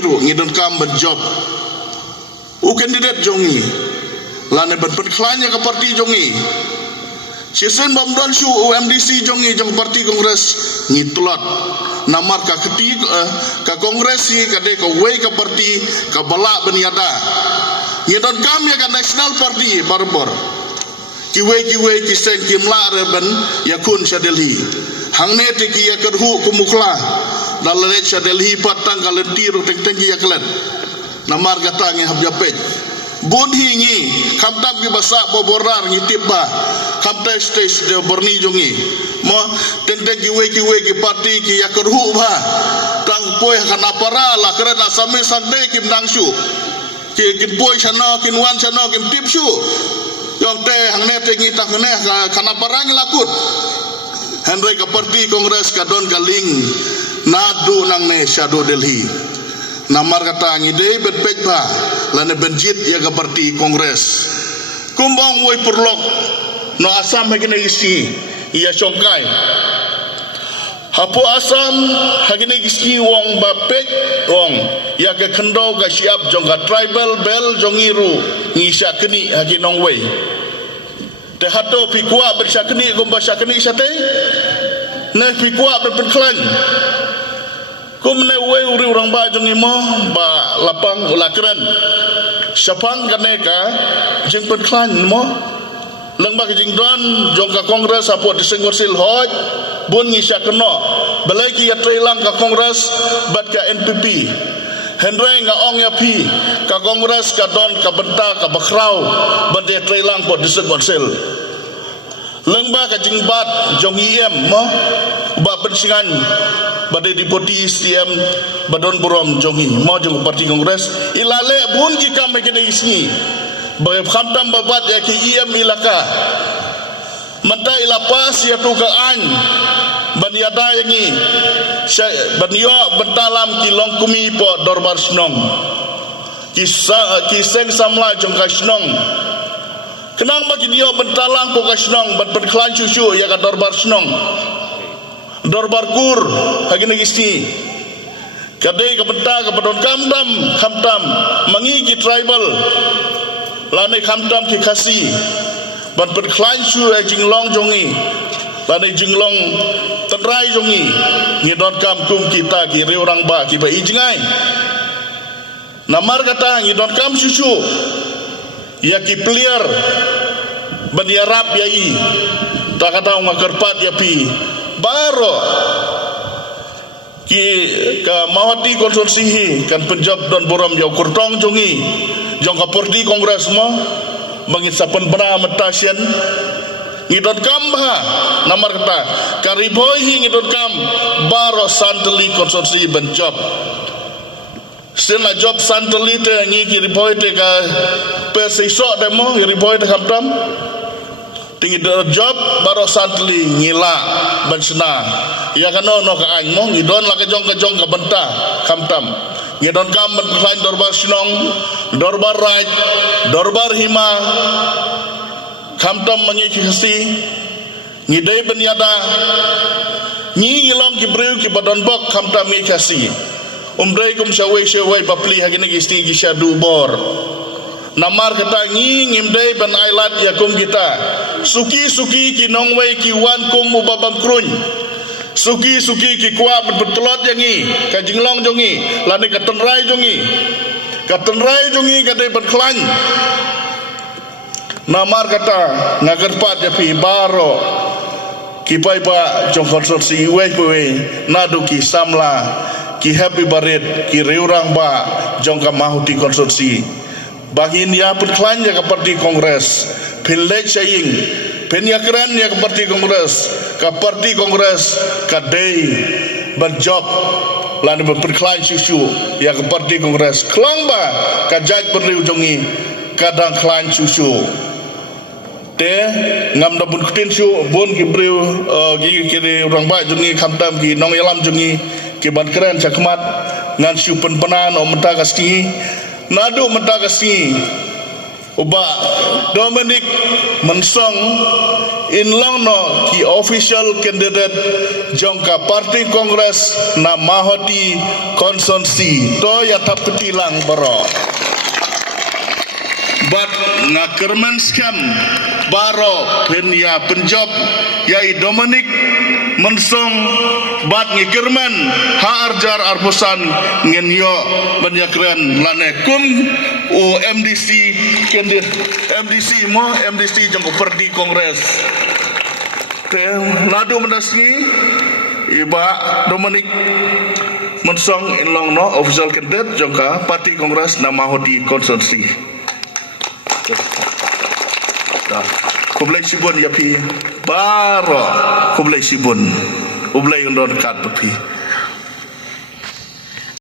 ru ngidon kam berjob kandidat jongi lane berperklanya ke parti jongi sisen bamdan syu UMDC jongi jong parti kongres ngitulot namar ka keti ka kongres si ka de ka wei ka parti ka balak beniada ngidon kam ya ka national party barbor kiwe kisen kimla reben yakun Delhi hangne te ki yakerhu kumukla dalale Delhi patang kalenti ru teng ya klet namar gata ngi habjapet bun hingi kamtam ki basa boborar ngi tibba kamta stage de borni jongi mo teng kiwe ki parti ki yakerhu ba tang poi kana para la kerana same sande kim dangsu ki kin poi chano kin wan chano kim tipsu yang teh hangne te ngi takne kana para ngi lakut Henry ke parti kongres kadon galing nadu nang ne shadow Delhi namar kata ngide betpej ba lane benjit ya ke parti kongres kumbang woi perlok no asam hagine isi iya chongkai hapo asam hagine isi wong bapej wong ya ke kendau ga siap jong ga tribal bel jongiru ngisya keni hagi nongwei te hato pikwa bersakni gomba sakni sate ne pikwa berpenklan kumne we uri orang ba jong imo ba lapang ulakran sapang kaneka jeng penklan mo lengba jing don jong ka kongres apo disengor sil hoj bun ngisya keno belaki ya trelang ka kongres bat ka NPP Henry nga ong ya pi ka kongres ka don ka benta ka bakrau bade trelang po disengor sil lengba ka jingbat jong iem mo ba bensingan bade dipoti STM badon burom jongi mo jong parti kongres ilale bun jika mekene isni ba khamtam babat ya ki iem ilaka mata ilapas ya tu ka an baniada yangi banyo bentalam ki longkumi po dorbar snong kiseng samla jong ka snong kenang bagi dia bentalang po ka snong bat berklan susu ya ka dorbar snong dorbar kur hagi nagisti kadai ka benta ka badon kamtam mangi ki tribal lane kamtam ki khasi bat berklan su jinglong jongi lane jinglong tenrai jongi ni don kam kum kita ki re orang ba ki ba ijngai namar kata ni don kam susu ya ki player baniarap ya i tak kata ngakerpat ya pi baro ki ka mahati konsorsi kan penjab dan boram jau kurtong jongi jong ka parti kongres mo bangit sapen bena metasian ngidon kam bah namar kata kariboi ngidon kam baro santeli konsorsi benjob sila job santeli te ngi kiriboi te ka pesisok demo kiriboi te kamtam tinggi job baro santli ngila bensena ya kano no ka an mo ngidon la ka jong ka benta kamtam ngidon kam ben dorbar sinong dorbar raj dorbar hima kamtam mangi kisi ngidai beniada ngilong ki breu ki badon bok kamtam mi kasi umdai kum shawai bapli hagine gisti ki shadu bor namar kata ngimdai ban ailat yakum kita suki ki nongwei ki wan kum ubabam krun suki ki kuat betulot yangi ka jinglong jongi lani ka tenrai jongi ka dei berklan namar kata ngagerpat ya pi baro ki pai pa jong konsorsi we nadu ki samla ki happy baret ki reurang ba jong ka mahuti konsorsi bahin ya berklan ya ke parti kongres pilek saying penyakran ya ke parti kongres kadai berjob lalu berklan susu ya ke parti kongres kelang ba kajat beriu jongi kadang klan susu te ngam da bun kutin su bun ki beriu gi kiri orang ba jongi kamtam ki nong yalam jongi ki ban keren cakmat ngan su penpenan o menta kasti nadu menta kasti uba Dominic mensong inlang no ki official candidate jongka parti kongres na mahoti konsonsi to ya tap ketilang baro bat nga kerman scam baro penya penjob yai Dominic mensong bat ngi kerman ha arjar arpusan ngenyo banyakran lanekum o MDC candidate MDC jongka parti kongres te ladu menasni iba Dominic mensong inlang no official candidate jongka parti kongres na mahoti konsonsi kublai sibun ya pi baro kublai sibun ublai undon kat pi